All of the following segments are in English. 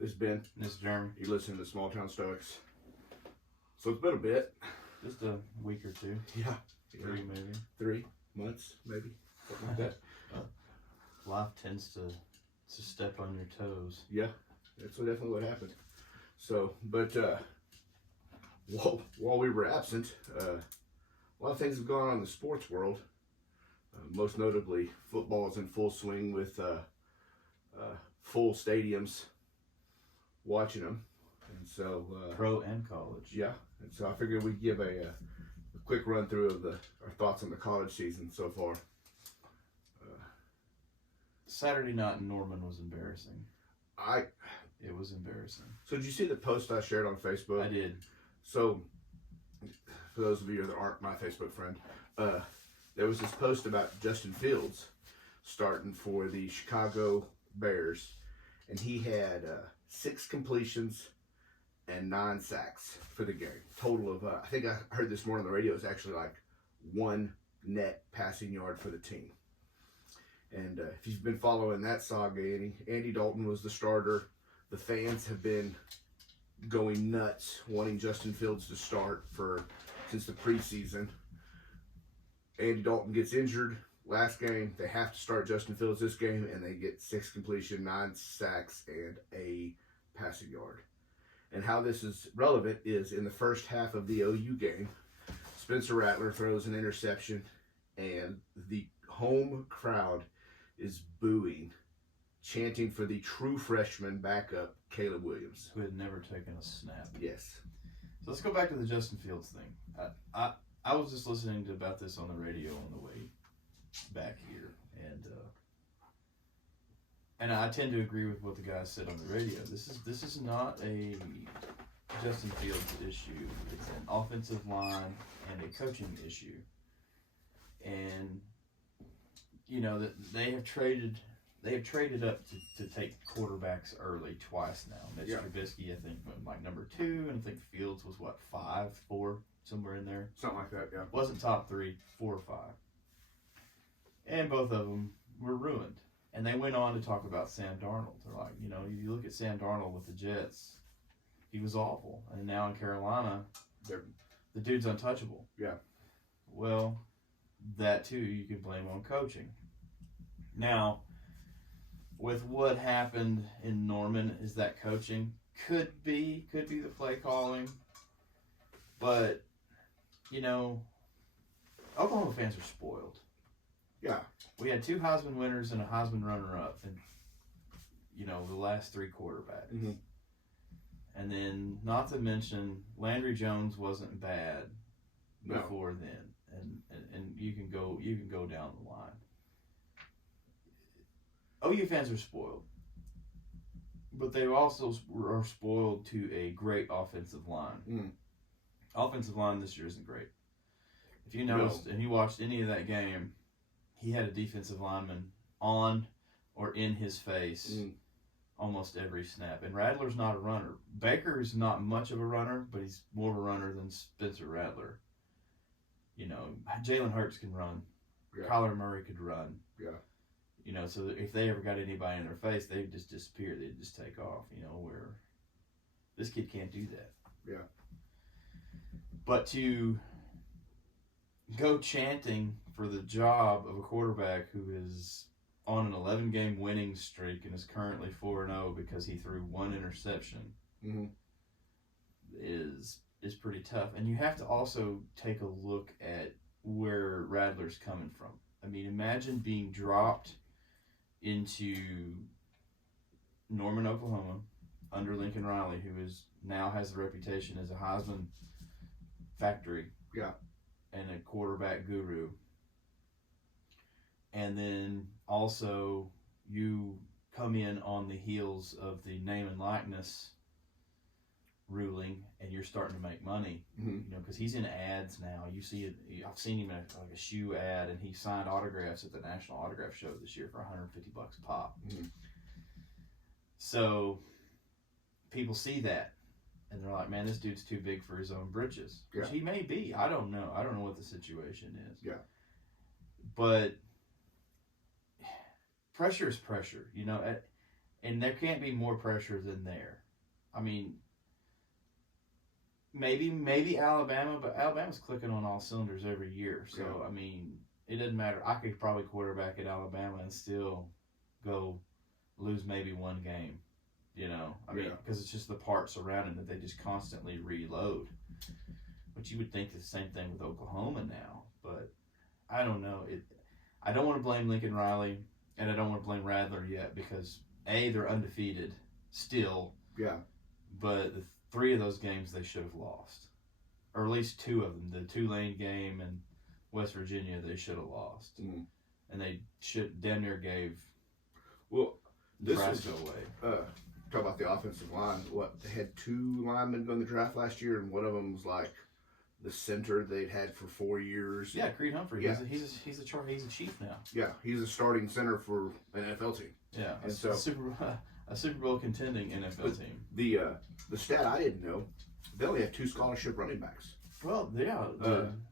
This is Ben. This is Jeremy. You listen to Small Town Stoics. So it's been a bit. Just a week or two. Yeah. 3 maybe. 3 months, maybe. Something like that. Life tends to step on your toes. Yeah. That's definitely what happened. So, but while we were absent, a lot of things have gone on in the sports world. Most notably, football is in full swing with full stadiums watching them. And so Pro and college. Yeah. And so I figured we'd give a quick run through of our thoughts on the college season so far. Saturday night in Norman was embarrassing. It was embarrassing. So did you see the post I shared on Facebook? I did. So for those of you that aren't my Facebook friend, there was this post about Justin Fields starting for the Chicago Bears, and he had 6 completions and 9 sacks for the game. Total of, I think I heard this morning on the radio, it's actually like 1 net passing yard for the team. And if you've been following that saga, Andy Dalton was the starter. The fans have been going nuts, wanting Justin Fields to start since the preseason. Andy Dalton gets injured last game. They have to start Justin Fields this game, and they get 6 completion, 9 sacks, and a passing yard. And how this is relevant is in the first half of the OU game, Spencer Rattler throws an interception, and the home crowd is booing, chanting for the true freshman backup, Caleb Williams, who had never taken a snap. Yes. So let's go back to the Justin Fields thing. I was just listening about this on the radio on the way back here, and I tend to agree with what the guy said on the radio. This is not a Justin Fields issue. It's an offensive line and a coaching issue. And you know that they have traded up to take quarterbacks early twice now. Mitch Trubisky, I think, went like number 2, and I think Fields was 5, 4, somewhere in there. Something like that, yeah. Wasn't top 3, 4 or 5. And both of them were ruined. And they went on to talk about Sam Darnold. They're like, you look at Sam Darnold with the Jets, he was awful. And now in Carolina, the dude's untouchable. Yeah. Well, that too you can blame on coaching. Now, with what happened in Norman, is that coaching? Could be the play calling. But, Oklahoma fans are spoiled. Yeah. We had 2 Heisman winners and a Heisman runner-up in, the last 3 quarterbacks. Mm-hmm. And then, not to mention, Landry Jones wasn't bad before then. And you can go down the line. OU fans are spoiled. But they also are spoiled to a great offensive line. Mm. Offensive line this year isn't great. If you noticed and you watched any of that game, he had a defensive lineman on or in his face almost every snap. And Rattler's not a runner. Baker's not much of a runner, but he's more of a runner than Spencer Rattler. Jalen Hurts can run. Yeah. Kyler Murray could run. Yeah. So that if they ever got anybody in their face, they'd just disappear. They'd just take off, where this kid can't do that. Yeah. But to go chanting for the job of a quarterback who is on an 11-game winning streak and is currently 4-0 because he threw 1 interception is pretty tough. And you have to also take a look at where Rattler's coming from. I mean, imagine being dropped into Norman, Oklahoma, under Lincoln Riley, who now has the reputation as a Heisman factory. Yeah. And a quarterback guru. And then also you come in on the heels of the name and likeness ruling, and you're starting to make money. Because he's in ads now. You see it. I've seen him in a shoe ad, and he signed autographs at the National Autograph Show this year for $150 a pop. So people see that, and they're like, "Man, this dude's too big for his own britches." Which he may be. I don't know. I don't know what the situation is. Yeah. But pressure is pressure. And there can't be more pressure than there. I mean, maybe Alabama, but Alabama's clicking on all cylinders every year. So, Yeah. I mean, it doesn't matter. I could probably quarterback at Alabama and still go lose maybe one game. I mean, because it's just the parts surrounding that they just constantly reload. But you would think the same thing with Oklahoma now. But I don't know. I don't want to blame Lincoln Riley, and I don't want to blame Radler yet because, A, they're undefeated still. Yeah. But the 3 of those games they should have lost. Or at least 2 of them. The Tulane game and West Virginia they should have lost. Mm. And they damn near gave Nebraska away. Talk about the offensive line. They had 2 linemen go in the draft last year, and one of them was like the center they'd had for 4 years. Yeah, Creed Humphrey. Yeah. He's a chief now. Yeah, he's a starting center for an NFL team. Yeah, and a Super Bowl contending NFL team. The stat I didn't know, they only have 2 scholarship running backs. Well, yeah,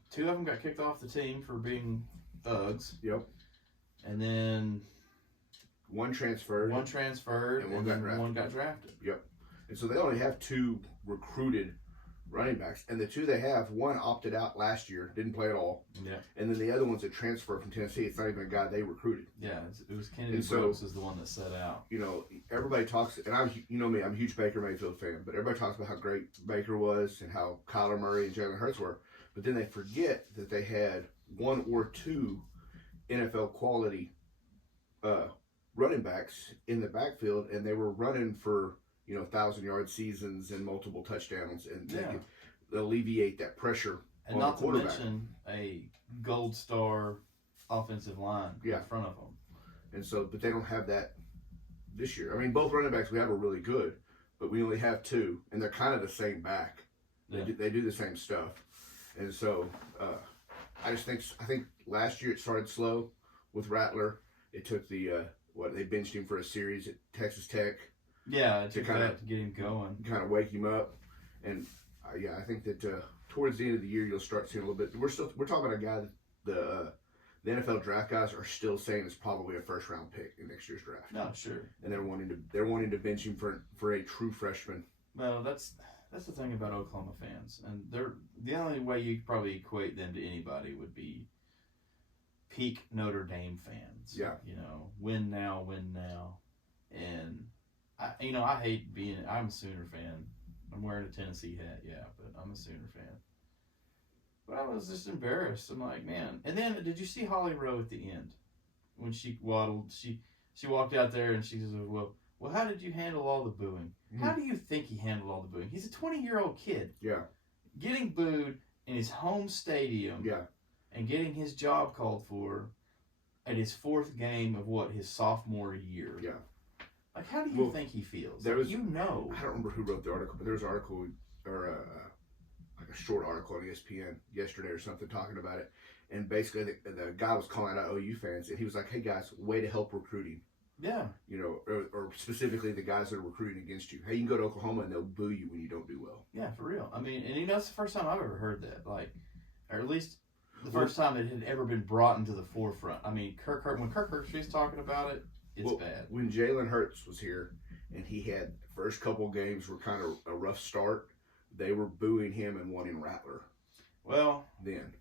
2 of them got kicked off the team for being thugs. Yep. And then one transferred, and one got drafted. Yep. And so they only have 2 recruited running backs, and the 2 they have, one opted out last year, didn't play at all. Yeah. And then the other one's a transfer from Tennessee. It's not even a guy they recruited. Yeah, it was Kennedy Brooks is the one that set out. Everybody talks, and I'm me, I'm a huge Baker Mayfield fan, but everybody talks about how great Baker was and how Kyler Murray and Jalen Hurts were, but then they forget that they had 1 or 2 NFL quality running backs in the backfield, and they were running for 1,000-yard seasons and multiple touchdowns, and they could alleviate that pressure and on not the quarterback. to mention a gold star offensive line in front of them. And so, but they don't have that this year. I mean, both running backs we have are really good, but we only have 2, and they're kind of the same back. They do the same stuff, and so I think last year it started slow with Rattler. It took they benched him for a series at Texas Tech. Yeah, to get him going, kind of wake him up, and I think that towards the end of the year you'll start seeing a little bit. We're talking about a guy that the NFL draft guys are still saying is probably a first round pick in next year's draft. No, sure. And they're wanting to bench him for a true freshman. Well, that's the thing about Oklahoma fans, and the only way you could probably equate them to anybody would be peak Notre Dame fans. Yeah. Win now, and I hate I'm a Sooner fan. I'm wearing a Tennessee hat, but I'm a Sooner fan. But I was just embarrassed. I'm like, man. And then, did you see Holly Rowe at the end? When she waddled, she walked out there and she says, well, how did you handle all the booing? Mm-hmm. How do you think he handled all the booing? He's a 20-year-old kid. Yeah. Getting booed in his home stadium. Yeah. And getting his job called for at his 4th game of his sophomore year. Yeah. Like, how do you think he feels? I don't remember who wrote the article, but there was an article, or like a short article on ESPN yesterday or something talking about it. And basically the guy was calling out OU fans, and he was like, hey guys, way to help recruiting. Yeah. Or specifically the guys that are recruiting against you. Hey, you can go to Oklahoma and they'll boo you when you don't do well. Yeah, for real. I mean, and that's the first time I've ever heard that. Like, or at least the first time it had ever been brought into the forefront. I mean, when Kirk Herbstreit's talking about it, it's bad. When Jalen Hurts was here and he had the first couple games were kind of a rough start, they were booing him and wanting Rattler. Well, then.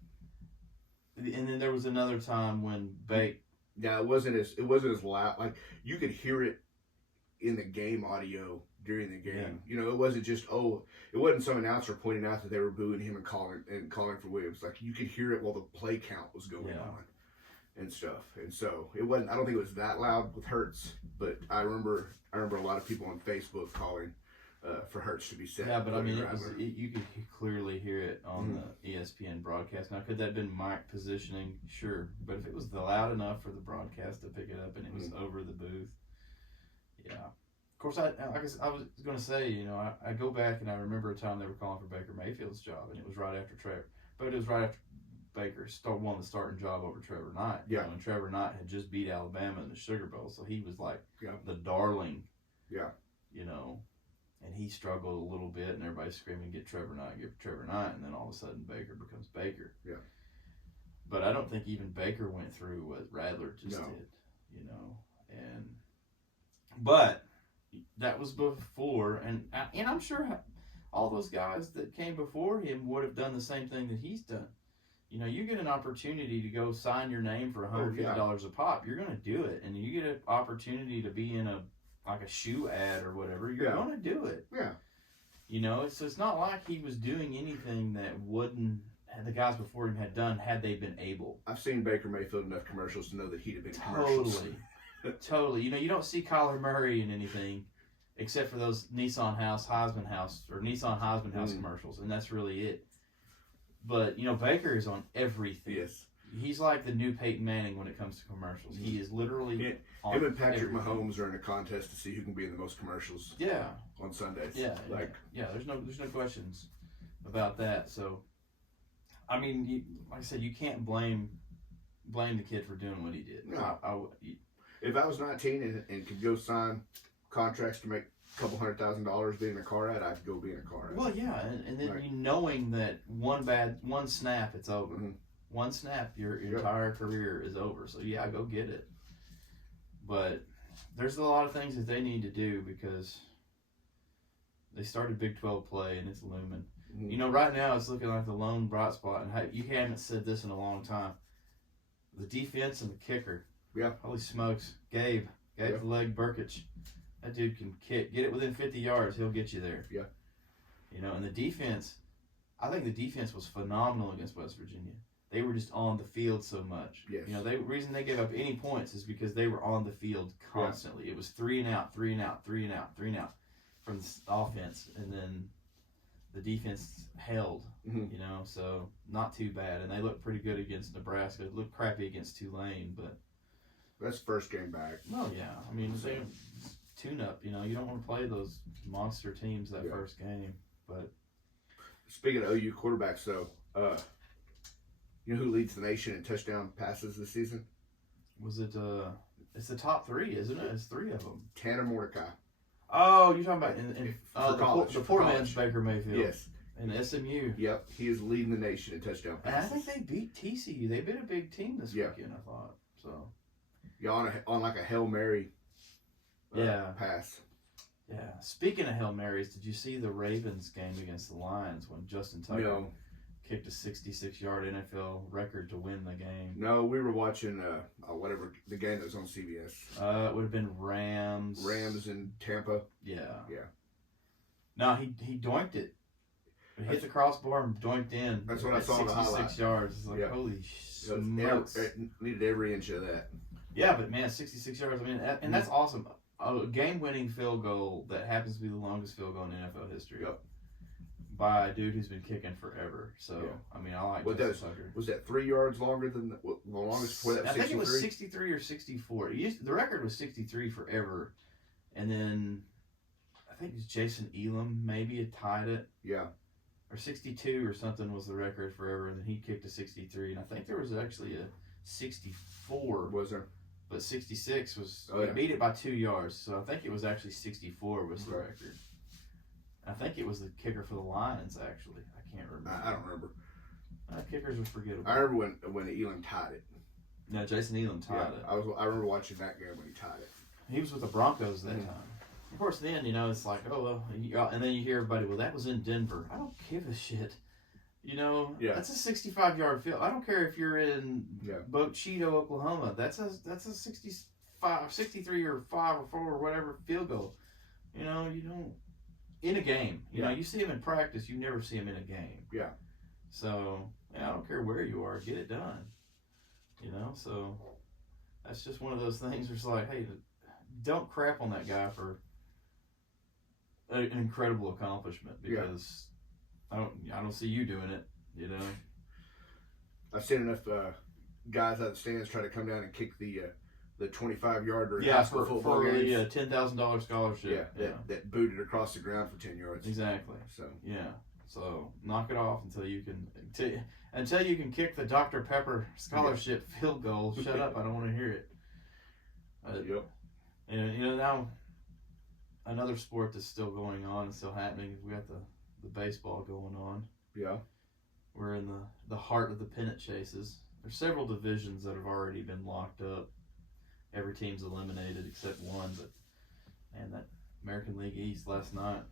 And then there was another time when Yeah, it wasn't as loud. Like, you could hear it in the game audio during the game. Yeah. It wasn't just it wasn't some announcer pointing out that they were booing him and calling for Williams. Like, you could hear it while the play count was going on and stuff. And so it wasn't. I don't think it was that loud with Hurts, but I remember a lot of people on Facebook calling for Hurts to be set. Yeah, but I mean, you could clearly hear it on the ESPN broadcast. Now, could that have been mic positioning? Sure, but if it was loud enough for the broadcast to pick it up and it was over the booth, yeah. Of course, I was going to say, I go back and I remember a time they were calling for Baker Mayfield's job, and it was right after Trevor. But it was right after Baker won the starting job over Trevor Knight. Yeah. And Trevor Knight had just beat Alabama in the Sugar Bowl, so he was like the darling. Yeah. And he struggled a little bit, and everybody's screaming, get Trevor Knight, and then all of a sudden Baker becomes Baker. Yeah. But I don't think even Baker went through what Radler just did, But that was before, and I'm sure all those guys that came before him would have done the same thing that he's done. You know, you get an opportunity to go sign your name for $150 a pop, you're going to do it. And you get an opportunity to be in a shoe ad or whatever, you're going to do it. Yeah. You know, so it's not like he was doing anything that the guys before him had done had they been able. I've seen Baker Mayfield enough commercials to know that he'd have been commercials. Totally. You know, you don't see Kyler Murray in anything except for those Nissan Heisman House commercials, and that's really it. But, you know, Baker is on everything. Yes. He's like the new Peyton Manning when it comes to commercials. He is literally on him and Patrick everything. Mahomes are in a contest to see who can be in the most commercials. Yeah. On Sundays. Yeah. There's no questions about that. So, I mean, like I said, you can't blame the kid for doing what he did. No. If I was 19 and could go sign contracts to make a couple $100,000 being in a car ad, I'd go be in a car ad. Well, yeah, and then you knowing that one snap, it's over. Mm-hmm. One snap, your entire career is over. So, yeah, go get it. But there's a lot of things that they need to do because they started Big 12 play and it's looming. Mm-hmm. You know, right now it's looking like the lone bright spot. And you haven't said this in a long time. The defense and the kicker. Yeah. Holy smokes. Gabe the leg Burkich. That dude can kick. Get it within 50 yards, he'll get you there. Yeah. You know, and the defense, I think the defense was phenomenal against West Virginia. They were just on the field so much. Yes. You know, the reason they gave up any points is because they were on the field constantly. Yeah. It was 3 and out, 3 and out, 3 and out, 3 and out from the offense, and then the defense held. Mm-hmm. You know, so not too bad. And they looked pretty good against Nebraska. It looked crappy against Tulane, but that's first game back. Well, yeah. I mean, they tune-up. You know, you don't want to play those monster teams that first game. But speaking of OU quarterbacks, though, you know who leads the nation in touchdown passes this season? Was it? It's the top 3, isn't it? It's 3 of them. Tanner Mordecai. Oh, you're talking about the poor man's Baker Mayfield. Yes. And SMU. Yep, he is leading the nation in touchdown passes. And I think they beat TCU. They've been a big team this weekend, I thought. So. Yeah, on like a Hail Mary pass. Yeah. Speaking of Hail Marys, did you see the Ravens game against the Lions when Justin Tucker kicked a 66-yard NFL record to win the game? No, we were watching the game that was on CBS. It would have been Rams in Tampa. Yeah. Yeah. No, he doinked it. He hit the crossbar and doinked in. That's what I saw in the highlight. 66 yards. It's like, holy smokes. It needed every inch of that. Yeah, but man, 66 yards. I mean, and that's awesome. A game-winning field goal that happens to be the longest field goal in NFL history. Yep. By a dude who's been kicking forever. So, I mean, I like Justin Tucker. Was that 3 yards longer than the longest before that? I think it was 63 or 64. The record was 63 forever. And then I think it was Jason Elam maybe had tied it. Yeah. Or 62 or something was the record forever. And then he kicked a 63. And I think there was actually a 64. Was there? But 66 was, he beat it by 2 yards. So I think it was actually 64 was the record. I think it was the kicker for the Lions, actually. I can't remember. I don't remember. Kickers are forgettable. I remember when Elam tied it. No, Jason Elam tied it. I remember watching that game when he tied it. He was with the Broncos that time. Of course, then, you know, it's like, oh, well, and then you hear everybody, well, that was in Denver. I don't give a shit. You know, that's a 65-yard field. I don't care if you're in Boat Cheeto, Oklahoma. That's a 63 or 5 or 4 or whatever field goal. You know, you don't. In a game. You know, you see him in practice, you never see him in a game. Yeah. So, I don't care where you are, get it done. You know, so that's just one of those things where it's like, hey, don't crap on that guy for an incredible accomplishment because I don't see you doing it, you know. I've seen enough guys out of the stands try to come down and kick the 25-yarder for the $10,000 scholarship. That booted across the ground for 10 yards. Exactly. So so knock it off until you can kick the Dr. Pepper scholarship field goal. Shut up! I don't want to hear it. And you know, now another sport that's still going on and still happening. We got the baseball going on. Yeah. We're in the heart of the pennant chases. There's several divisions that have already been locked up. Every team's eliminated except one, but man, that American League East last night.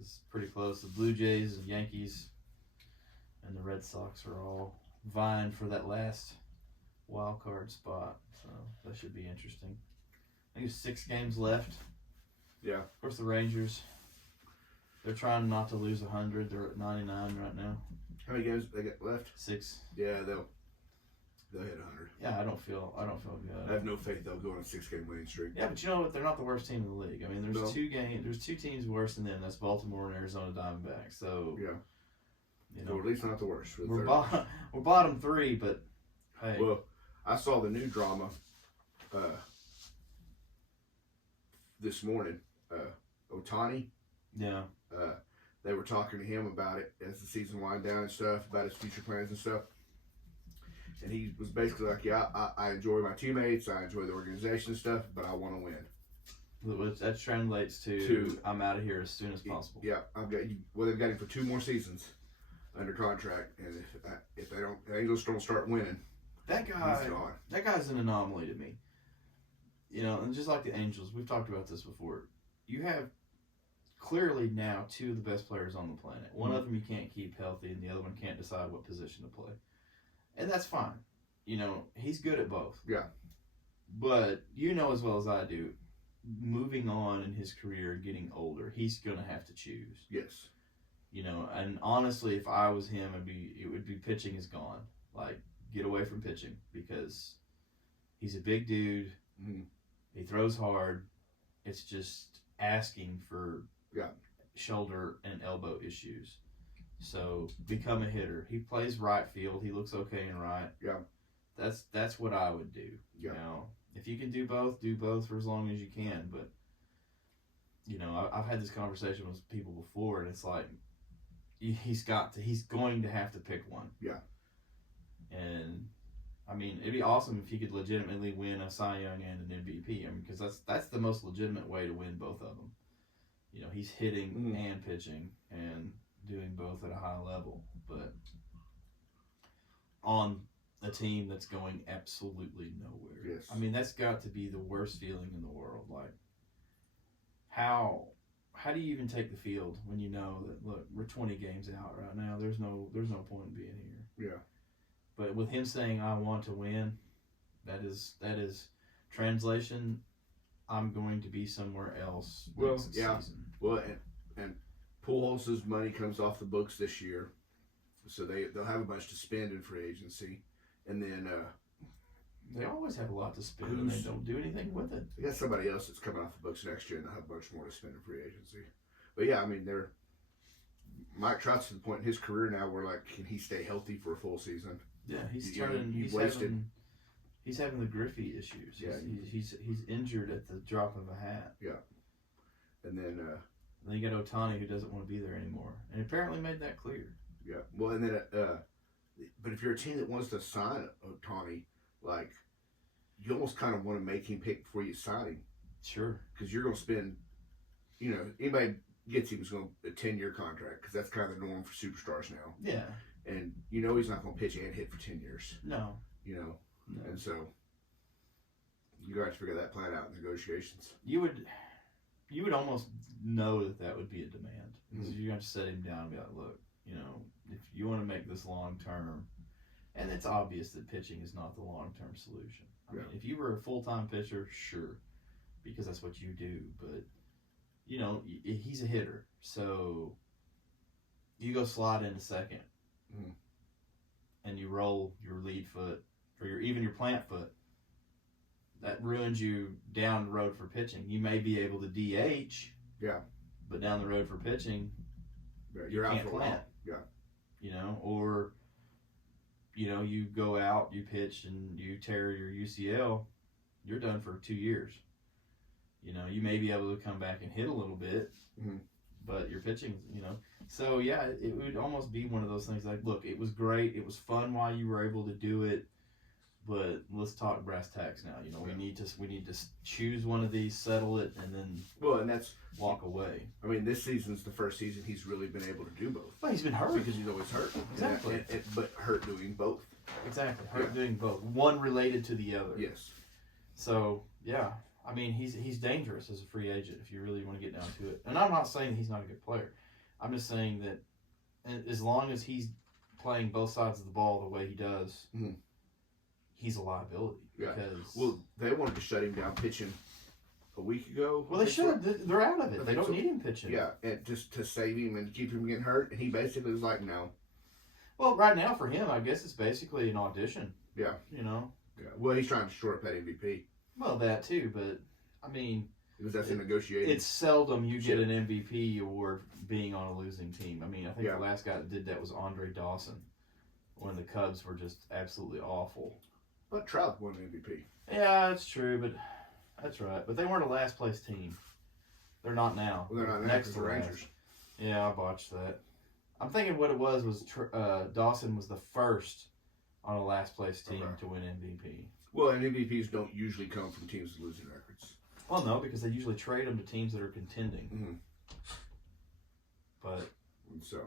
It's pretty close. The Blue Jays and Yankees and the Red Sox are all vying for that last wild card spot. So that should be interesting. I think there's 6 games left. Yeah. Of course, the Rangers, they're trying not to lose 100. They're at 99 right now. How many games they got left? 6. Yeah, they'll hit 100. Yeah, I don't feel good. I have no faith they'll go on a 6-game winning streak. Yeah, but you know what? They're not the worst team in the league. I mean, there's No. There's 2 teams worse than them. That's Baltimore and Arizona Diamondbacks. So Yeah. you So know, at least not the worst. for the we're third. we're bottom 3, but hey, Well, I saw the new drama this morning. Otani, yeah, they were talking to him about it as the season wind down and stuff, about his future plans and stuff. And he was basically like, yeah, I enjoy my teammates, I enjoy the organization and stuff, but I want to win. that translates to I'm out of here as soon as possible. Yeah, I've got you. Well, they've got him for 2 more seasons under contract, and if they don't, the Angels don't start winning, That he's guy, gone. that guy's an anomaly to me. You know, and just like the Angels, we've talked about this before. You have clearly now 2 of the best players on the planet. One of them you can't keep healthy, and the other one can't decide what position to play. And that's fine. You know, he's good at both. Yeah. But you know as well as I do, moving on in his career, getting older, he's going to have to choose. Yes. You know, and honestly, if I was him, it would be pitching is gone. Like, get away from pitching because he's a big dude. Mhm. He throws hard. It's just asking for shoulder and elbow issues. So become a hitter. He plays right field. He looks okay in right. Yeah. That's what I would do. Yeah. You know, if you can do both for as long as you can. But you know, I've had this conversation with people before, and it's like he's going to have to pick one. Yeah. And I mean, it'd be awesome if he could legitimately win a Cy Young and an MVP. I mean, because that's the most legitimate way to win both of them. You know, he's hitting and pitching and doing both at a high level, but on a team that's going absolutely nowhere. Yes. I mean, that's got to be the worst feeling in the world. Like, how do you even take the field when you know that, look, we're 20 games out right now. There's no point in being here. Yeah. But with him saying, I want to win, that is translation, I'm going to be somewhere else next season. Well, and Pujols' money comes off the books this year, so they'll have a bunch to spend in free agency, and then they always have a lot to spend and they don't do anything with it. they got somebody else that's coming off the books next year, and they'll have a bunch more to spend in free agency. But yeah, I mean, Mike Trout's to the point in his career now where, like, can he stay healthy for a full season? Yeah, he's wasted. He's having the Griffey issues. Yeah, he's injured at the drop of a hat. Yeah, and then you got Otani who doesn't want to be there anymore, and apparently made that clear. yeah. Well, and then but if you're a team that wants to sign Otani, like, you almost kind of want to make him pick before you sign him. Sure. Because you're going to spend, you know, anybody gets him is going to a 10-year contract because that's kind of the norm for superstars now. Yeah. And you know he's not going to pitch and hit for 10 years. No. You know, No. and so you got to figure that plan out in negotiations. You would almost know that would be a demand because you're going to set him down and be like, look, you know, if you want to make this long term, and it's obvious that pitching is not the long term solution. I mean, if you were a full time pitcher, sure, because that's what you do. But you know, he's a hitter, so you go slide in a second, and you roll your lead foot or even your plant foot. That ruins you down the road for pitching. You may be able to DH, but down the road for pitching, you're out can't for a while. Yeah. You know, or you know, you go out, you pitch, and you tear your UCL, you're done for 2 years. You know, you may be able to come back and hit a little bit, but your pitching, you know. So, yeah, it would almost be one of those things like, look, it was great. It was fun while you were able to do it, but let's talk brass tacks now. You know, we need to choose one of these, settle it, and then walk away. I mean, this season's the first season he's really been able to do both. Well, he's been hurt. Because he's always hurt. Exactly. But hurt doing both. Exactly. Hurt doing both. One related to the other. Yes. So, yeah. I mean, he's dangerous as a free agent if you really want to get down to it. And I'm not saying he's not a good player. I'm just saying that as long as he's playing both sides of the ball the way he does, he's a liability. Yeah. Because they wanted to shut him down pitching a week ago. Well, they should. They're out of it. They don't need him pitching. Yeah, and just to save him and keep him getting hurt. And he basically was like, no. Well, right now for him, I guess it's basically an audition. Yeah. You know? Yeah. Well, he's trying to shore up that MVP. Well, that too, but, I mean... Because that's a negotiating. It's seldom you get an MVP award being on a losing team. I mean, I think the last guy that did that was Andre Dawson when the Cubs were just absolutely awful. But Trout won MVP. Yeah, that's true, but... That's right. But they weren't a last-place team. They're not now. Well, they're not next to the Rangers. Yeah, I botched that. I'm thinking what it was Dawson was the first on a last-place team to win MVP. Well, and MVPs don't usually come from teams with losing records. Well, no, because they usually trade them to teams that are contending. Mm-hmm. But so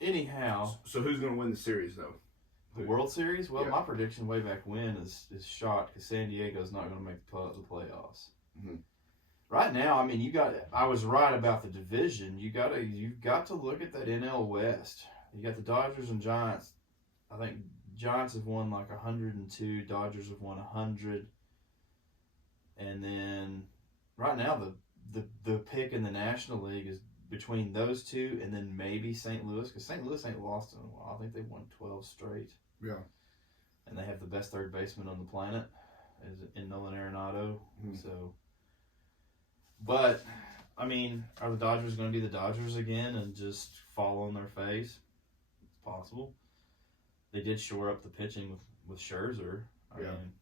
anyhow, so who's going to win the series though? The World Series? Well, my prediction way back when is shot because San Diego's not going to make the playoffs. Mm-hmm. Right now, I mean, I was right about the division. You've got to look at that NL West. You got the Dodgers and Giants. I think Giants have won like 102. Dodgers have won 100. And then right now, the pick in the National League is between those two and then maybe St. Louis, because St. Louis ain't lost in a while. I think they've won 12 straight. Yeah. And they have the best third baseman on the planet in Nolan Arenado. Mm-hmm. So, but, I mean, are the Dodgers going to be the Dodgers again and just fall on their face? It's possible. They did shore up the pitching with Scherzer. I mean,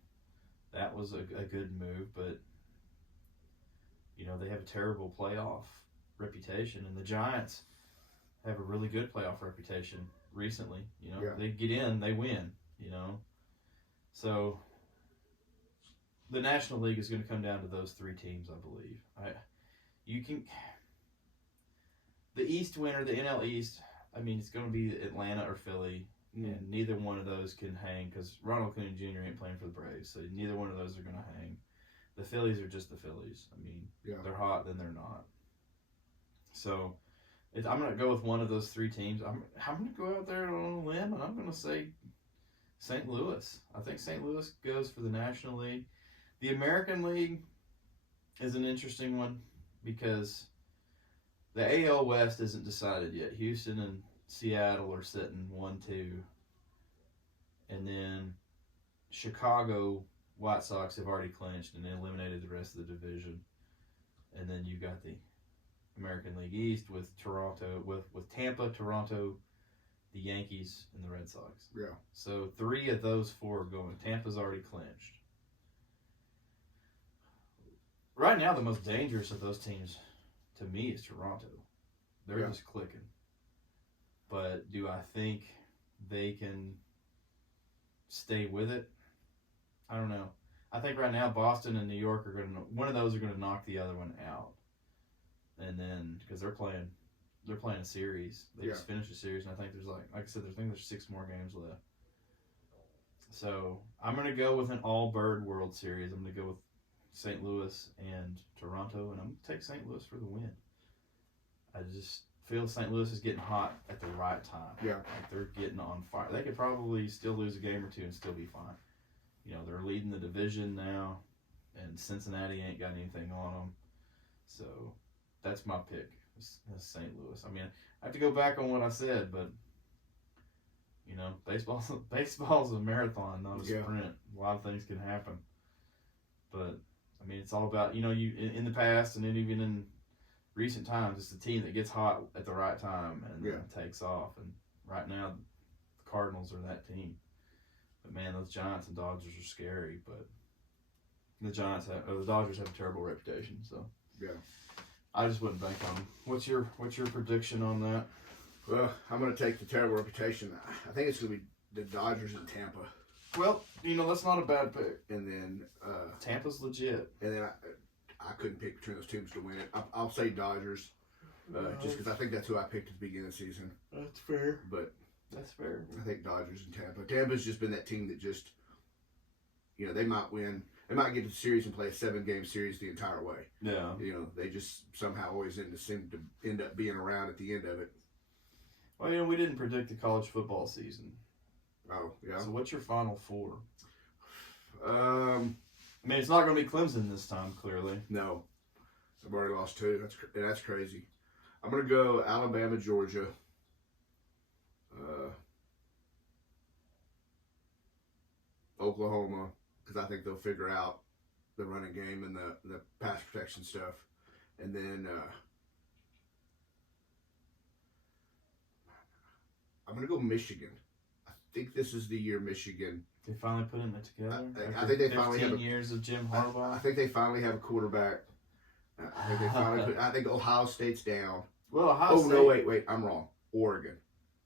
that was a good move, but, you know, they have a terrible playoff reputation, and the Giants have a really good playoff reputation recently. You know, they get in, they win, you know. So the National League is going to come down to those three teams, I believe. The East winner, the NL East, I mean, it's going to be Atlanta or Philly, and neither one of those can hang because Ronald Acuna Jr. ain't playing for the Braves, so neither one of those are going to hang. The Phillies are just the Phillies. I mean, they're hot, then they're not. So I'm going to go with one of those three teams. I'm going to go out there on a limb, and I'm going to say St. Louis. I think St. Louis goes for the National League. The American League is an interesting one because the AL West isn't decided yet. Houston and Seattle are sitting 1-2. And then Chicago White Sox have already clinched and eliminated the rest of the division. And then you've got the American League East with Toronto, with Tampa, Toronto, the Yankees, and the Red Sox. Yeah. So 3 of those 4 are going. Tampa's already clinched. Right now, the most dangerous of those teams, to me, is Toronto. They're just clicking. But do I think they can stay with it? I don't know. I think right now Boston and New York are going to, one of those are going to knock the other one out. And then, because they're playing a series. They just finished a series, and I think there's like I said, there's 6 more games left. So I'm going to go with an all-bird World Series. I'm going to go with St. Louis and Toronto, and I'm going to take St. Louis for the win. I just feel St. Louis is getting hot at the right time. Yeah. Like they're getting on fire. They could probably still lose a game or 2 and still be fine. You know, they're leading the division now, and Cincinnati ain't got anything on them. So that's my pick, is St. Louis. I mean, I have to go back on what I said, but, you know, baseball's a marathon, not a sprint. A lot of things can happen. But, I mean, it's all about, you know, you in the past and then even in recent times, it's the team that gets hot at the right time and then takes off. And right now, the Cardinals are that team. But, man, those Giants and Dodgers are scary. But the Dodgers have a terrible reputation. So, I just wouldn't bank on them. What's your prediction on that? Well, I'm going to take the terrible reputation. I think it's going to be the Dodgers and Tampa. Well, you know, that's not a bad pick. And then Tampa's legit. And then I couldn't pick between those teams to win it. I'll say Dodgers, just because I think that's who I picked at the beginning of the season. That's fair. But that's fair. I think Dodgers and Tampa. Tampa's just been that team that just, you know, they might win. They might get to the series and play a 7-game series the entire way. Yeah. You know, they just somehow always seem to end up being around at the end of it. Well, we didn't predict the college football season. Oh, yeah. So what's your Final Four? Um, I mean, it's not going to be Clemson this time, clearly. no. I've already lost 2. That's crazy. I'm going to go Alabama, Georgia. Oklahoma, because I think they'll figure out the running game and the pass protection stuff. And then I'm going to go Michigan. I think this is the year Michigan. They finally put it together? I think they finally have 15 years of Jim Harbaugh? I think they finally have a quarterback. I think they finally I think Ohio State's down. Well, Ohio State. No, wait. I'm wrong. Oregon.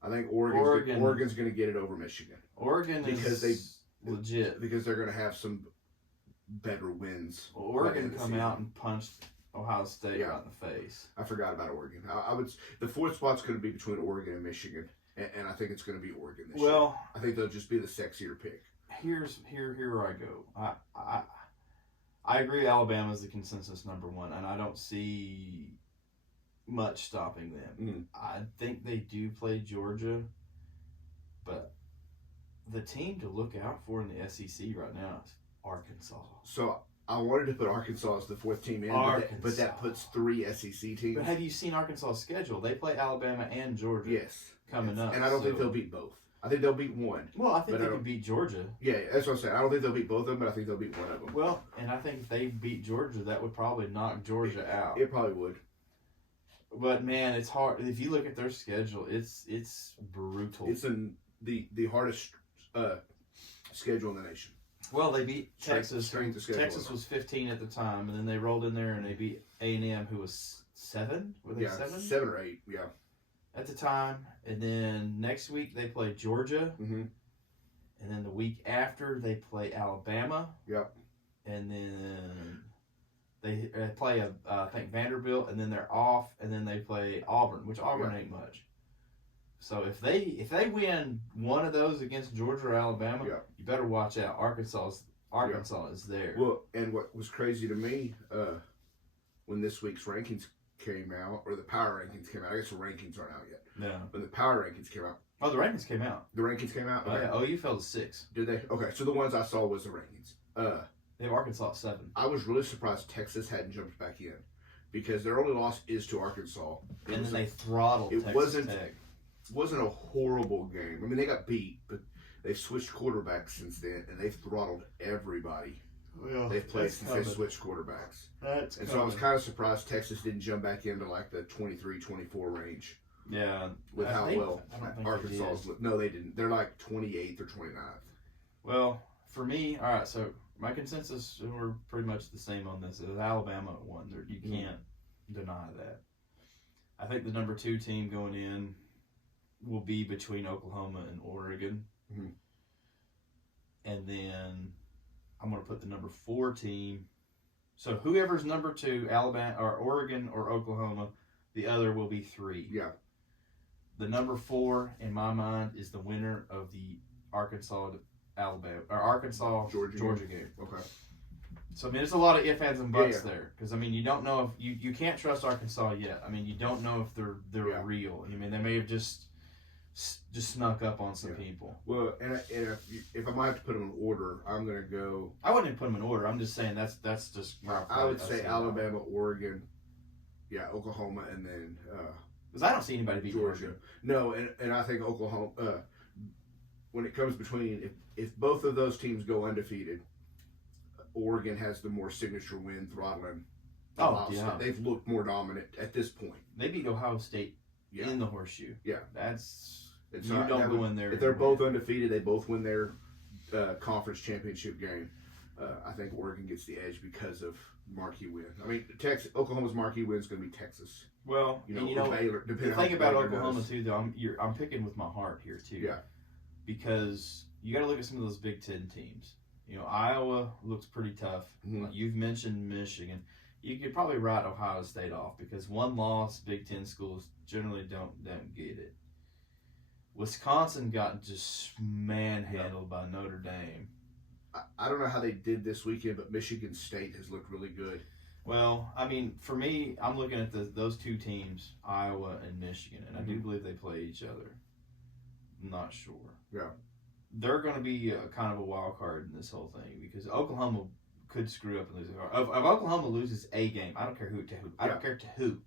I think Oregon's going to get it over Michigan. Oregon because is legit. Because they're going to have some better wins. Well, Oregon come out and punched Ohio State right in the face. I forgot about Oregon. I would. The 4th spot's going to be between Oregon and Michigan, and I think it's going to be Oregon this year. I think they'll just be the sexier pick. Here where I go. I agree. Alabama's the consensus number 1, and I don't see much stopping them. Mm-hmm. I think they do play Georgia, but the team to look out for in the SEC right now is Arkansas. So I wanted to put Arkansas as the 4th team in, but that puts 3 SEC teams. But have you seen Arkansas' schedule? They play Alabama and Georgia. Yes. Coming up. And I don't think they'll beat both. I think they'll beat one. Well, I think they can beat Georgia. Yeah, that's what I'm saying. I don't think they'll beat both of them, but I think they'll beat one of them. Well, and I think if they beat Georgia, that would probably knock Georgia out. It probably would. But man, it's hard. If you look at their schedule, it's brutal. It's the hardest schedule in the nation. Well, they beat Texas. Strength of schedule. Texas was 15 at the time, and then they rolled in there and they beat A&M, who was 7. Were they 7? 7 or 8. Yeah. At the time, and then next week they play Georgia, mm-hmm. and then the week after they play Alabama. Yep. And then they play I think Vanderbilt, and then they're off, and then they play Auburn, which Auburn ain't much. So if they win one of those against Georgia or Alabama, you better watch out. Arkansas is there. Well, and what was crazy to me when this week's rankings came out, or the power rankings came out. I guess the rankings aren't out yet. No. When the power rankings came out. Oh, the rankings came out. The rankings came out? Okay. Oh, yeah. OU fell to 6. Did they? Okay, so the ones I saw was the rankings. They have Arkansas at 7. I was really surprised Texas hadn't jumped back in, because their only loss is to Arkansas. And then they throttled Texas Tech. It wasn't a horrible game. I mean, they got beat, but they've switched quarterbacks since then, and they've throttled everybody. Well, they've played since they switched quarterbacks. So I was kind of surprised Texas didn't jump back into like the 23-24 range. Yeah. With how well Arkansas is. No, they didn't. They're like 28th or 29th. Well, for me, all right, so my consensus, we're pretty much the same on this. Is Alabama at 1. You can't deny that. I think the number 2 team going in will be between Oklahoma and Oregon. Mm-hmm. And then I'm going to put the number 4 team. So whoever's number 2, Alabama or Oregon or Oklahoma, the other will be 3. Yeah. The number 4 in my mind is the winner of the Arkansas Georgia game. Okay. So I mean, it's a lot of ifs, ands, and buts there, because I mean, you don't know if you can't trust Arkansas yet. I mean, you don't know if they're real. I mean, they may have just snuck up on some people. Well, and if I might have to put them in order, I'm gonna go. I wouldn't even put them in order. I'm just saying that's just. I would say Alabama, Oregon, Oklahoma, and then. Because I don't see anybody beat Georgia. No, and I think Oklahoma. When it comes between if both of those teams go undefeated, Oregon has the more signature win, throttling. Oh, yeah. They've looked more dominant at this point. They beat Ohio State in the horseshoe. Yeah. You don't go in there. If they're both undefeated, they both win their conference championship game. I think Oregon gets the edge because of marquee win. I mean, Oklahoma's marquee win is going to be Texas. Well, Baylor, the thing about Oklahoma too, though, I'm picking with my heart here too. Yeah. Because you got to look at some of those Big Ten teams. Iowa looks pretty tough. Mm-hmm. You've mentioned Michigan. You could probably write Ohio State off because one loss, Big Ten schools generally don't get it. Wisconsin got just manhandled by Notre Dame. I don't know how they did this weekend, but Michigan State has looked really good. Well, I mean, for me, I'm looking at those two teams, Iowa and Michigan, and I do believe they play each other. I'm not sure. Yeah. They're going to be a kind of a wild card in this whole thing because Oklahoma could screw up and lose. If Oklahoma loses a game, I don't care who. I don't care to who.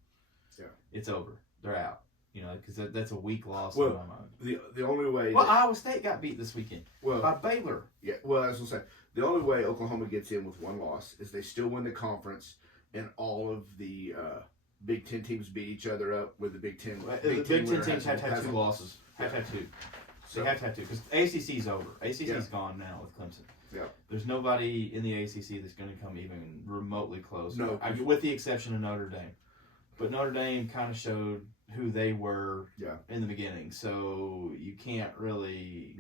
Yeah. It's over. They're out. You know, because that's a weak loss Well, in my mind. The only way. Well, Iowa State got beat this weekend by Baylor. Yeah. Well, as I say, the only way Oklahoma gets in with one loss is they still win the conference, and all of the Big Ten teams beat each other up. With the Big Ten, The Big Ten teams have to have two losses. Have to have two. So, They have to have two because ACC's over. ACC's gone now with Clemson. Yeah. There's nobody in the ACC that's going to come even remotely close. No. With the exception of Notre Dame. But Notre Dame kind of showed who they were in the beginning, so you can't really.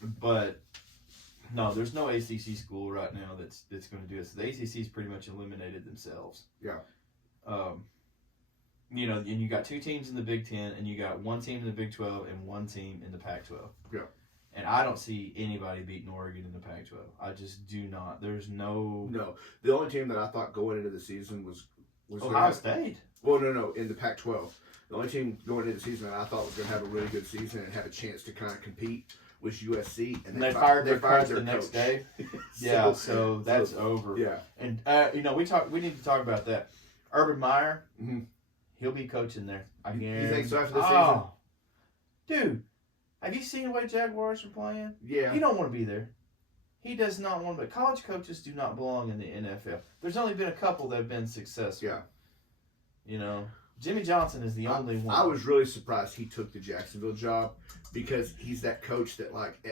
But no, there's no ACC school right now that's going to do it. So the ACC's pretty much eliminated themselves. Yeah. You know, and you got two teams in the Big Ten, and you got one team in the Big 12 and one team in the Pac-12. Yeah. And I don't see anybody beating Oregon in the Pac-12. I just do not. There's no. No, the only team that I thought going into the season was Ohio State. Well, no, in the Pac-12, the only team going into the season that I thought was going to have a really good season and have a chance to kind of compete was USC, and they fired their coach their the next coach. day. Yeah, so that's over. Yeah, and you know, we need to talk about that. Urban Meyer, Mhm. He'll be coaching there. I guarantee. You think so after this season? Dude, have you seen the way Jaguars are playing? Yeah. He don't want to be there. He does not want to. But college coaches do not belong in the NFL. There's only been a couple that have been successful. Yeah. You know, Jimmy Johnson is the only one. I was really surprised he took the Jacksonville job because he's that coach that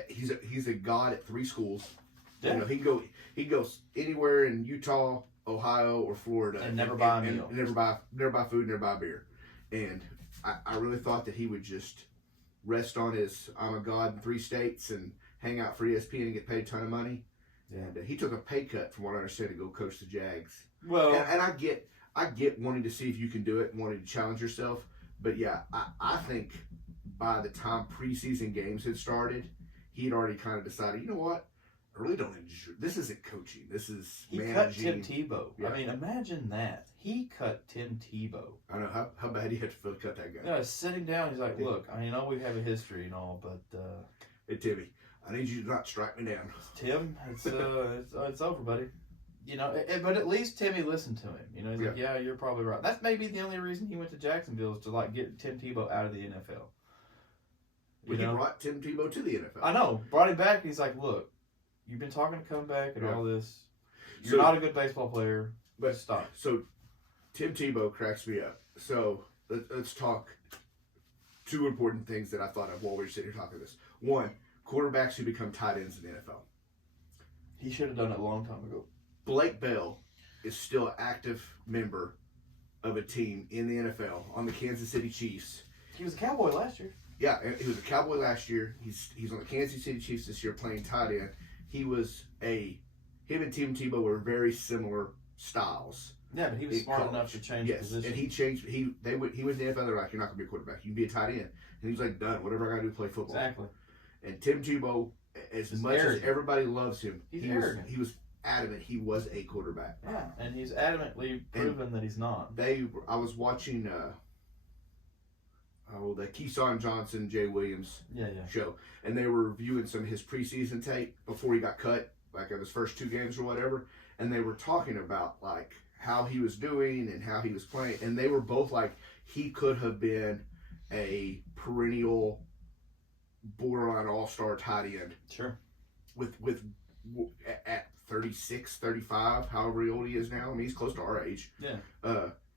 he's a god at three schools. Yeah. You know, he goes anywhere in Utah, Ohio, or Florida and never buy a meal. And never buy food, never buy beer. And I really thought that he would just rest on his I'm a god in 3 states and hang out for ESPN and get paid a ton of money. Yeah. And he took a pay cut, from what I understand, to go coach the Jags. Well, and I get wanting to see if you can do it and wanting to challenge yourself. But yeah, I think by the time preseason games had started, he'd already kind of decided, you know what? I really don't enjoy. This isn't coaching. This is managing. Cut Tim Tebow. Yeah. I mean, imagine that. He cut Tim Tebow. I know how bad he had to feel to cut that guy. Yeah, sitting down, he's like, "Look, I know we have a history and all, but hey Timmy, I need you to not strike me down." Tim, it's over, buddy. You know, but at least Timmy listened to him. You know, he's like, "Yeah, you're probably right." That's maybe the only reason he went to Jacksonville is to get Tim Tebow out of the NFL. He brought Tim Tebow to the NFL. I know, brought him back. And he's like, "Look, you've been talking to come back and all this. You're not a good baseball player. But stop." So, Tim Tebow cracks me up. So let's talk 2 important things that I thought of while we were sitting here talking this. One, quarterbacks who become tight ends in the NFL. He should have done it a long time ago. Blake Bell is still an active member of a team in the NFL on the Kansas City Chiefs. He was a Cowboy last year. Yeah, he was a Cowboy last year. He's on the Kansas City Chiefs this year playing tight end. Him and Tim Tebow were very similar styles. Yeah, but he was smart enough to change position. And he changed. He went in the NFL. They're like, you're not gonna be a quarterback. You can be a tight end. And he was like, done. Whatever I gotta do, play football. Exactly. And Tim Tebow, as much as everybody loves him, he was adamant he was a quarterback. Yeah, and he's adamantly proven that he's not. I was watching the Keyshawn Johnson, Jay Williams show, and they were reviewing some of his preseason tape before he got cut, like of his first 2 games or whatever, and they were talking about like how he was doing and how he was playing, and they were both like he could have been a perennial borderline all-star tight end. Sure. With at 36, 35, however old he is now. I mean, he's close to our age. Yeah.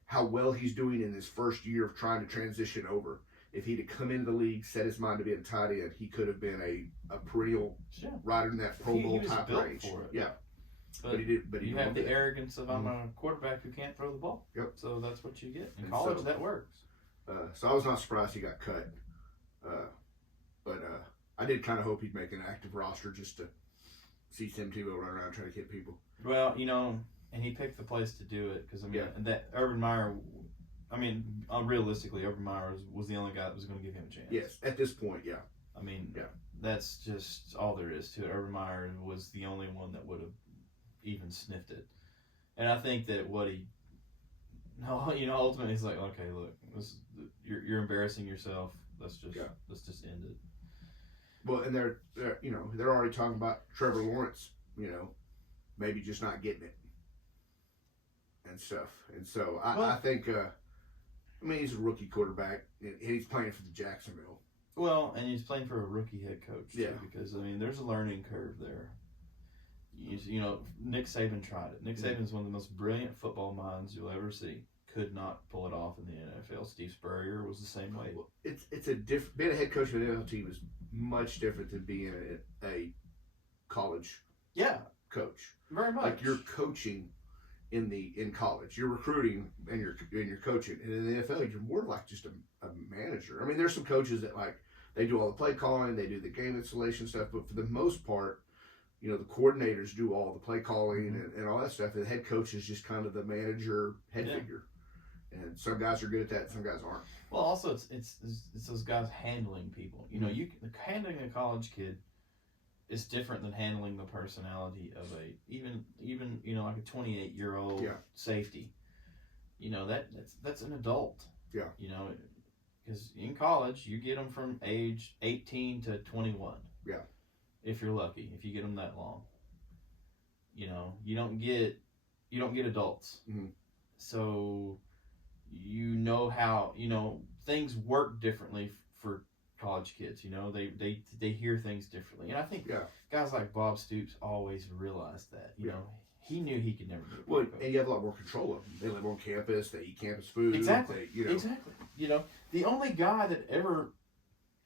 How well he's doing in his first year of trying to transition over. If he'd have come into the league, set his mind to be a tight end, he could have been a perennial rider in that Pro Bowl type range. For it. Yeah. But he did. But you have the arrogance of I'm a quarterback who can't throw the ball. Yep. So that's what you get in college. That works. So I was not surprised he got cut. But I did kind of hope he'd make an active roster just to see Tim Tebow run around trying to hit people. Well, you know, and he picked the place to do it because and that Urban Meyer. I mean, realistically, Urban Meyer was the only guy that was going to give him a chance. Yes, at this point, yeah. I mean, that's just all there is to it. Urban Meyer was the only one that would have even sniffed it, and I think that what he, no, ultimately he's like, okay, look, you're embarrassing yourself. Let's just end it. Well, and they're already talking about Trevor Lawrence, maybe just not getting it and stuff. And so I think, he's a rookie quarterback and he's playing for the Jacksonville. Well, and he's playing for a rookie head coach too, Yeah. because there's a learning curve there. Nick Saban tried it. Nick Saban is one of the most brilliant football minds you'll ever see. Could not pull it off in the NFL. Steve Spurrier was the same way. Well, it's a different. Being a head coach of an NFL team is much different than being a college coach. Very much. Like you're coaching in college, you're recruiting and you're coaching. And in the NFL, you're more like just a manager. There's some coaches that they do all the play calling, they do the game installation stuff, but for the most part, the coordinators do all the play calling and all that stuff. And the head coach is just kind of the manager head figure. And some guys are good at that, and some guys aren't. Well, also it's those guys handling people. Handling a college kid is different than handling the personality of even like a 28-year-old safety. That's an adult. Yeah. Because in college you get them from age 18 to 21. Yeah. If you're lucky, if you get them that long. You don't get adults. Mm-hmm. So how things work differently for college kids. They hear things differently, and I think guys like Bob Stoops always realized that. He knew he could never be a coach. And you have a lot more control of them. They live on campus. They eat campus food. Exactly. Exactly. The only guy that ever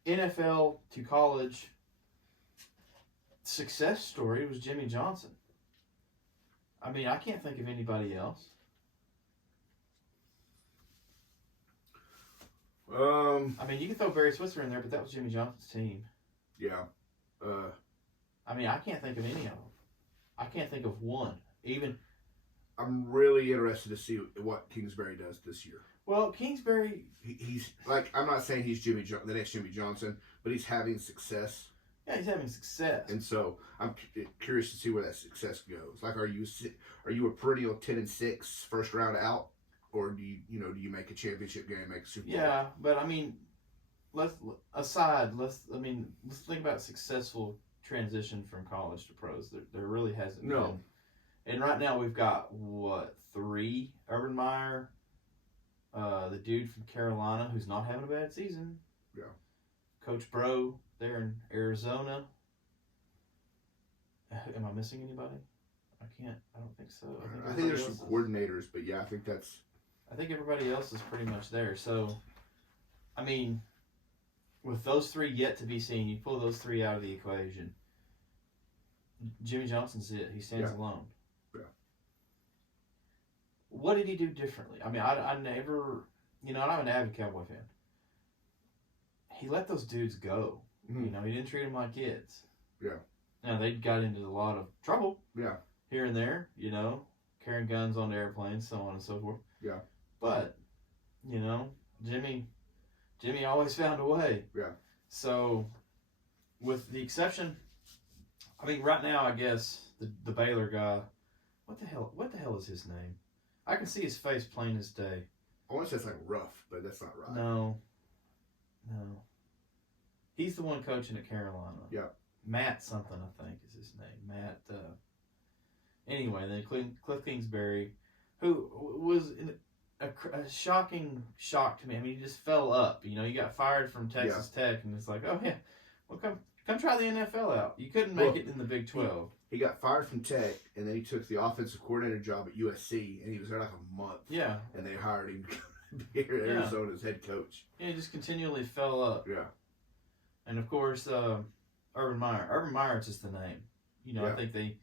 NFL to college success story was Jimmy Johnson. I can't think of anybody else. You can throw Barry Switzer in there, but that was Jimmy Johnson's team. Yeah. I can't think of any of them. I can't think of one. Even. I'm really interested to see what Kingsbury does this year. Well, Kingsbury. He's I'm not saying he's the next Jimmy Johnson, but he's having success. Yeah, he's having success. And so I'm curious to see where that success goes. Are you a perennial 10-6 first round out? Or do you make a championship game, make a Super Bowl? Yeah, but let's think about successful transition from college to pros. There really hasn't been. And right now we've got 3? Urban Meyer, the dude from Carolina who's not having a bad season. Yeah. Coach Bro there in Arizona. Am I missing anybody? I don't think so. I think there's some coordinators, but yeah, I think everybody else is pretty much there. So, with those 3 yet to be seen, you pull those 3 out of the equation. Jimmy Johnson's it. He stands alone. Yeah. What did he do differently? I never, and I'm an avid Cowboy fan. He let those dudes go. Mm-hmm. He didn't treat them like kids. Yeah. Now, they got into a lot of trouble. Yeah. Here and there, carrying guns on airplanes, so on and so forth. Yeah. But, Jimmy always found a way. Yeah. So, with the exception, right now, I guess the Baylor guy, what the hell is his name? I can see his face plain as day. I want to say it's Ruff, but that's not right. No. He's the one coaching at Carolina. Yeah. Matt something, I think, is his name. Matt. Anyway, then Cliff Kingsbury, who was in a shocking shock to me. He just fell up. He got fired from Texas Tech, and it's like, oh yeah, well come try the NFL out. You couldn't make it in the Big 12. He got fired from Tech, and then he took the offensive coordinator job at USC, and he was there like a month. Yeah. And they hired him to be here at Arizona as head coach. Yeah, he just continually fell up. Yeah. And of course, Urban Meyer. Urban Meyer is just the name. I think they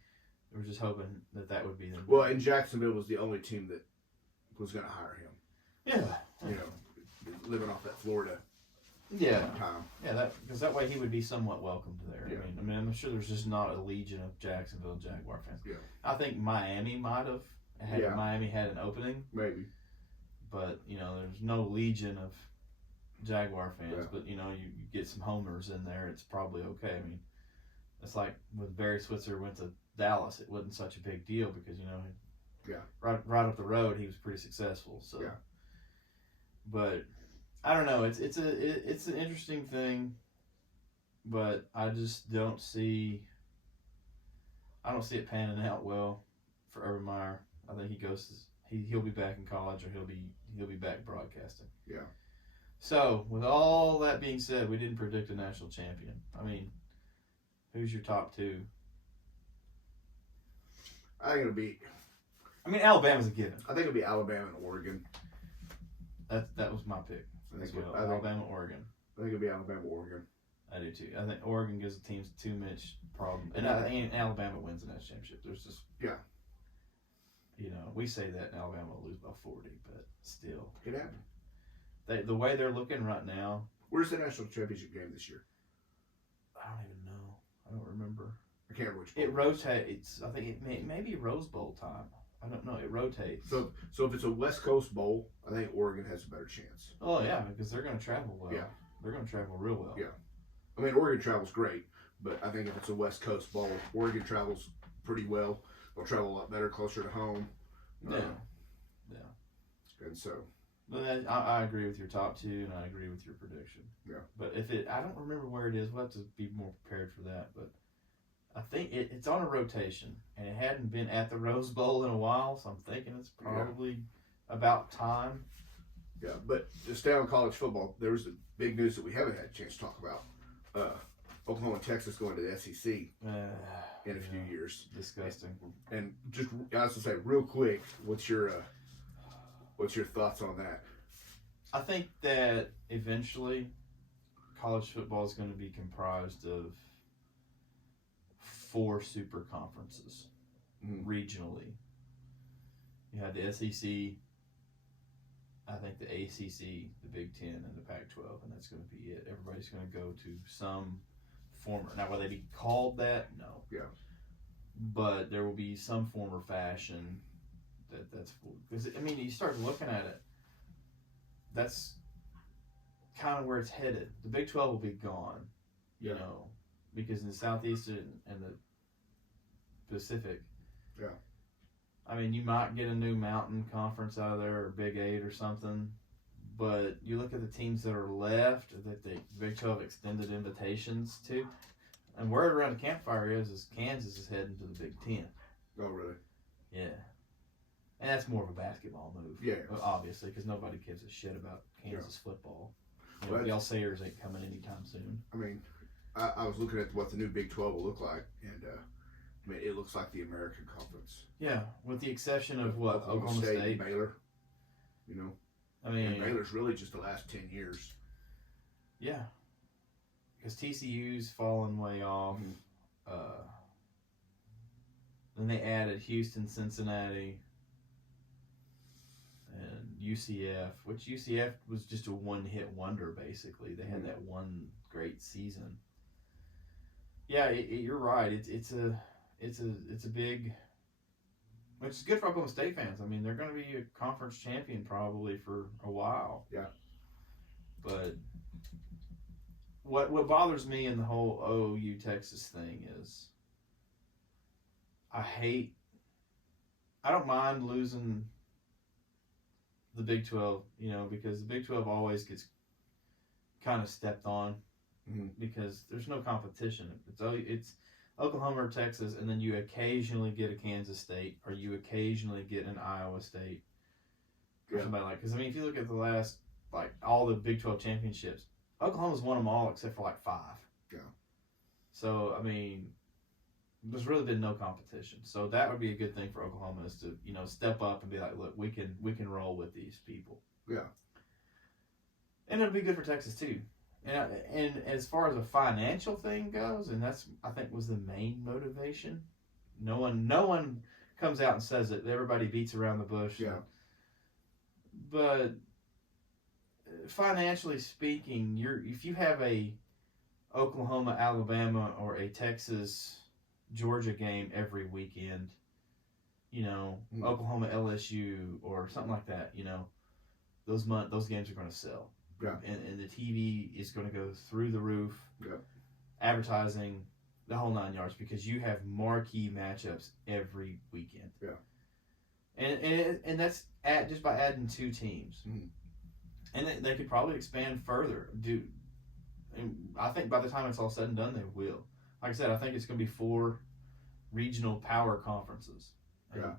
were just hoping that would be the name. Well, and Jacksonville was the only team that was going to hire him. Yeah. Living off that Florida time. Yeah, because that way he would be somewhat welcomed there. Yeah. I'm sure there's just not a legion of Jacksonville Jaguar fans. Yeah. I think Miami might have. Miami had an opening. Maybe. But, there's no legion of Jaguar fans, Yeah. but you get some homers in there, it's probably okay. I mean, it's like when Barry Switzer went to Dallas, it wasn't such a big deal because Yeah. right up the road he was pretty successful. So, Yeah. but I don't know. It's an interesting thing, but I just don't see. I don't see it panning out well for Urban Meyer. I think he'll be back in college, or he'll be back broadcasting. Yeah. So, with all that being said, we didn't predict a national champion. I mean, who's your top two? I think it'll be. Alabama's a given. I think it'll be Alabama and Oregon. That was my pick. I think Alabama, Oregon. I think it'll be Alabama, Oregon. I do too. I think Oregon gives the teams too much problem, and Alabama wins the national championship. There's just we say that and Alabama will lose by 40, but still, It happened. the way they're looking right now, Where's the national championship game this year? I don't even know. I don't remember. I can't remember which. It rotates. I think it may be Rose Bowl time. I don't know. It rotates. So if it's a West Coast bowl, I think Oregon has a better chance. Oh yeah, because they're going to travel well. Yeah. They're going to travel real well. Yeah. I mean, Oregon travels great, but I think if it's a West Coast bowl, Oregon travels pretty well. They'll travel a lot better, closer to home. Yeah. And so. But I agree with your top two, and I agree with your prediction. Yeah. But I don't remember where it is. We'll have to be more prepared for that. But I think it's on a rotation, and it hadn't been at the Rose Bowl in a while, so I'm thinking it's probably about time. Yeah, but to stay on college football, there was the big news that we haven't had a chance to talk about. Oklahoma and Texas going to the SEC in a few years. Disgusting. And just, I was to say, real quick, what's your thoughts on that? I think that eventually college football is going to be comprised of 4 super conferences regionally. You have the SEC, I think the ACC, the Big Ten, and the Pac-12, and that's going to be it. Everybody's going to go to some form. Now, will they be called that? No. Yeah. But there will be some form or fashion that's because you start looking at it. That's kind of where it's headed. The Big 12 will be gone, because in the Southeast and the Pacific. Yeah. You might get a new Mountain Conference out of there, or Big 8 or something, but you look at the teams that are left that the Big 12 extended invitations to, and word around the campfire is Kansas is heading to the Big 10. Oh, really? Yeah. And that's more of a basketball move. Yeah. Obviously, because nobody gives a shit about Kansas football. Well, the Sayers ain't coming anytime soon. I was looking at what the new Big 12 will look like, and it looks like the American Conference. Yeah, with the exception of what? Oklahoma State and Baylor. And Baylor's really just the last 10 years. Yeah. Because TCU's fallen way off. Then they added Houston, Cincinnati, and UCF, which UCF was just a one-hit wonder, basically. They had that one great season. Yeah, you're right. It's a big, which is good for Oklahoma State fans. They're going to be a conference champion probably for a while. Yeah. But what bothers me in the whole OU Texas thing is I don't mind losing the Big 12, because the Big 12 always gets kind of stepped on because there's no competition. It's Oklahoma or Texas, and then you occasionally get a Kansas State, or you occasionally get an Iowa State, or somebody like. Because if you look at the last, all the Big 12 championships, Oklahoma's won them all except for 5. Yeah. So there's really been no competition. So that would be a good thing for Oklahoma is to step up and be like, look, we can roll with these people. Yeah. And it'll be good for Texas too. And as far as a financial thing goes, and that's I think was the main motivation. No one comes out and says it. Everybody beats around the bush. Yeah. But financially speaking, if you have a Oklahoma, Alabama, or a Texas, Georgia game every weekend, Oklahoma, LSU, or something like that, those games are going to sell. Yeah. And the TV is going to go through the roof. Yeah. Advertising, the whole 9 yards, because you have marquee matchups every weekend. Yeah. And that's just by adding 2 teams. Mm-hmm. And they could probably expand further. And I think by the time it's all said and done, they will. Like I said, I think it's going to be 4 regional power conferences. Yeah.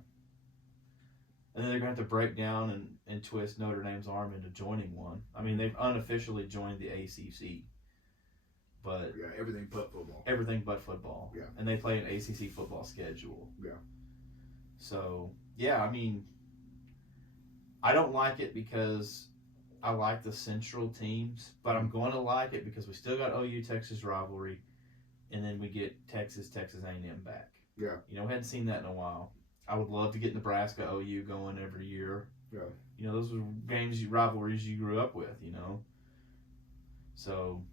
And then they're going to have to break down and twist Notre Dame's arm into joining one. I mean, they've unofficially joined the ACC. But yeah, everything but football. Everything but football. Yeah. And they play an ACC football schedule. Yeah. So, yeah, I mean, I don't like it because I like the central teams, but I'm going to like it because we still got OU-Texas rivalry, and then we get Texas A&M back. Yeah. You know, we hadn't seen that in a while. I would love to get Nebraska OU going every year. Yeah. You know, those were rivalries you grew up with, you know. So,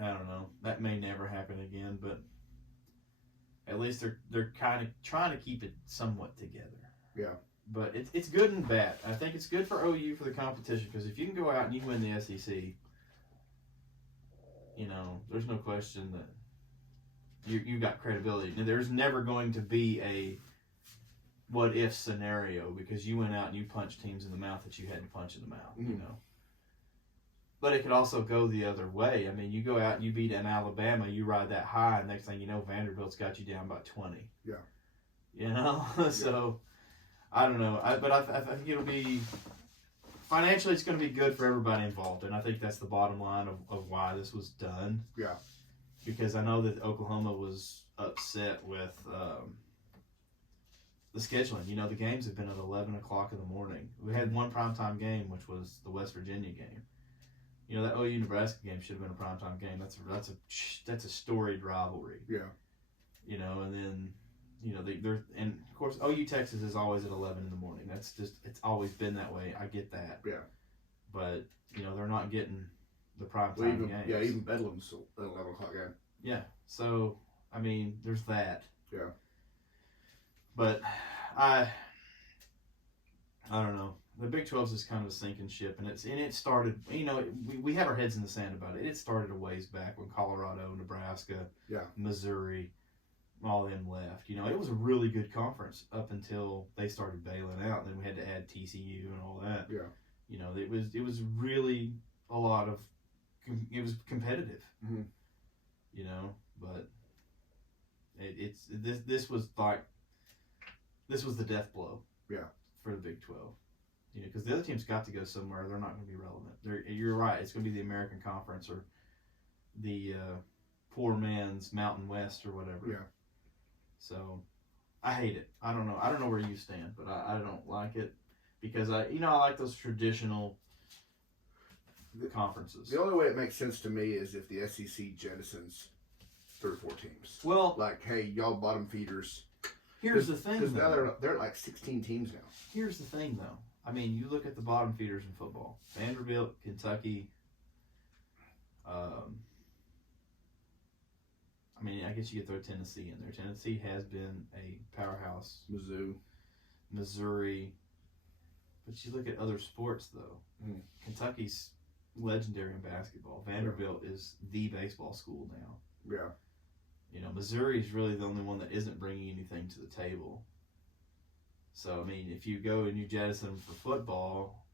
I don't know. That may never happen again, but at least they're kind of trying to keep it somewhat together. Yeah. But it's good and bad. I think it's good for OU for the competition, because if you can go out and you can win the SEC, you know, there's no question that you got credibility. Now, there's never going to be a what if scenario because you went out and you punched teams in the mouth that you had to punch in the mouth, you know. But it could also go the other way. I mean, you go out and you beat an Alabama, you ride that high, and next thing you know, Vanderbilt's got you down by 20. Yeah. You know? So, I don't know. But I think it'll be, financially, it's going to be good for everybody involved. And I think that's the bottom line of why this was done. Yeah. Because I know that Oklahoma was upset with the scheduling. You know, the games have been at 11 o'clock in the morning. We had one primetime game, which was the West Virginia game. You know, that OU Nebraska game should have been a primetime game. That's a storied rivalry. Yeah. You know, and then, you know, they're and of course OU Texas is always at 11 in the morning. That's just, it's always been that way. I get that. Yeah. But, you know, they're not getting the primetime games. Yeah, even Bedlam's at 11 o'clock game. Yeah. So, I mean, there's that. Yeah. But I don't know. The Big 12 is kind of a sinking ship, and it started. You know, we have our heads in the sand about it. It started a ways back when Colorado, Nebraska, Missouri, all them left. You know, it was a really good conference up until they started bailing out. And then we had to add TCU and all that. Yeah. You know, it was really a lot of. It was competitive. Mm-hmm. You know, but this was the death blow. Yeah. For the Big 12. You know, because the other teams got to go somewhere. They're not going to be relevant. You're right. It's going to be the American Conference or the poor man's Mountain West or whatever. Yeah. So, I hate it. I don't know. I don't know where you stand, but I don't like it because I like those traditional conferences. The only way it makes sense to me is if the SEC jettisons 3 or 4 teams. Well, like, hey, y'all bottom feeders. Here's the thing, because now they're like 16 teams now. Here's the thing, though. I mean, you look at the bottom feeders in football: Vanderbilt, Kentucky. I mean, I guess you could throw Tennessee in there. Tennessee has been a powerhouse. Mizzou, Missouri. But you look at other sports, though. Kentucky's legendary in basketball. Vanderbilt is the baseball school now. Yeah. You know, Missouri is really the only one that isn't bringing anything to the table. So, I mean, if you go and you jettison them for football,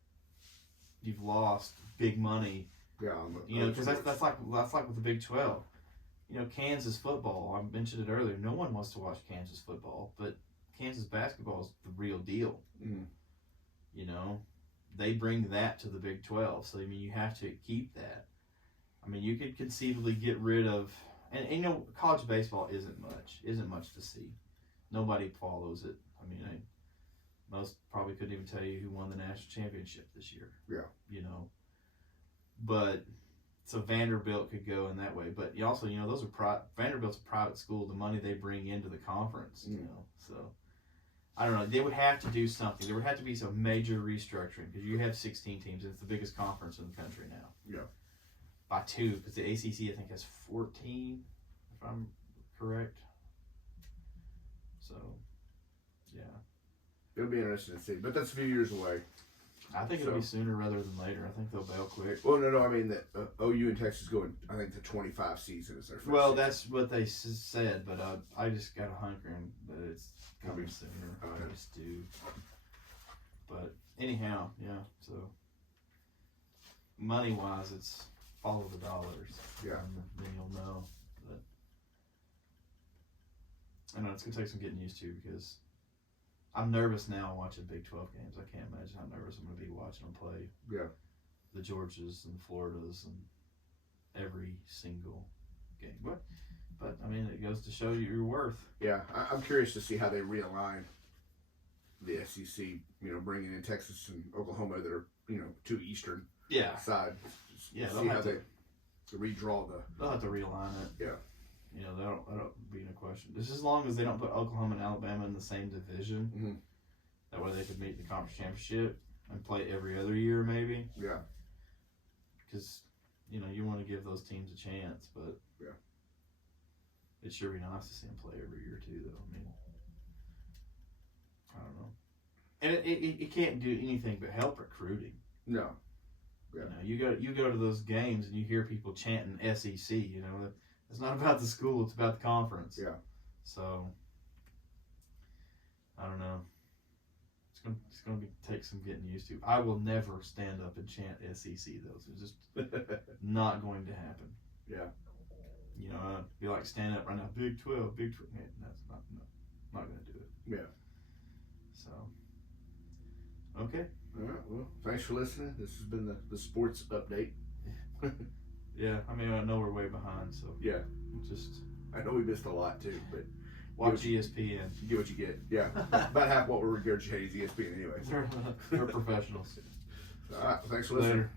you've lost big money. Yeah. You know, because that's like with the Big 12. You know, Kansas football, I mentioned it earlier, no one wants to watch Kansas football, but Kansas basketball is the real deal. Mm. You know, they bring that to the Big 12. So, I mean, you have to keep that. I mean, you could conceivably get rid of... And you know, college baseball isn't much to see. Nobody follows it. I mean, most probably couldn't even tell you who won the national championship this year. Yeah. You know, but so Vanderbilt could go in that way. But you also, you know, Vanderbilt's a private school. The money they bring into the conference, you know, so I don't know. They would have to do something. There would have to be some major restructuring because you have 16 teams. And it's the biggest conference in the country now. Yeah. By 2, because the ACC I think has 14, if I'm correct. So, yeah. It'll be interesting to see, but that's a few years away. I think it'll be sooner rather than later. I think they'll bail quick. Well, no. I mean that OU and Texas going. I think the 25 season is their first. Well, season. that's what they said, but I just got a hunkering that it's coming sooner. Okay. I just do. But anyhow, yeah. So money wise, it's follow the dollars. Yeah. And then you'll know that. I know it's gonna take some getting used to because I'm nervous now watching Big 12 games. I can't imagine how nervous I'm gonna be watching them play. Yeah. The Georgias and Floridas and every single game. But I mean, it goes to show you your worth. Yeah, I'm curious to see how they realign the SEC. You know, bringing in Texas and Oklahoma that are two eastern side. Yeah, see how they redraw the. They'll have to realign it. Yeah. You know, that'll be in a question. Just as long as they don't put Oklahoma and Alabama in the same division, Mm-hmm. that way they could meet the conference championship and play every other year, maybe. Yeah. Because you want to give those teams a chance, but yeah, it'd sure be nice to see them play every year too, though. I mean, I don't know, and it can't do anything but help recruiting. No. Yeah. You go to those games and you hear people chanting SEC. It's not about the school; it's about the conference. Yeah. So I don't know. It's gonna take some getting used to. I will never stand up and chant SEC though. So it's just not going to happen. Yeah. I'd be like standing up right now, Big 12, Big 12. Man, that's not gonna do it. Yeah. So okay. All right. Well, thanks for listening. This has been the sports update. Yeah. I mean, I know we're way behind, so Yeah. just I know we missed a lot too, but watch ESPN. you get what you get. Yeah. About half what we're regurgitating is ESPN anyways. They're professionals. All right. Thanks for listening. Later.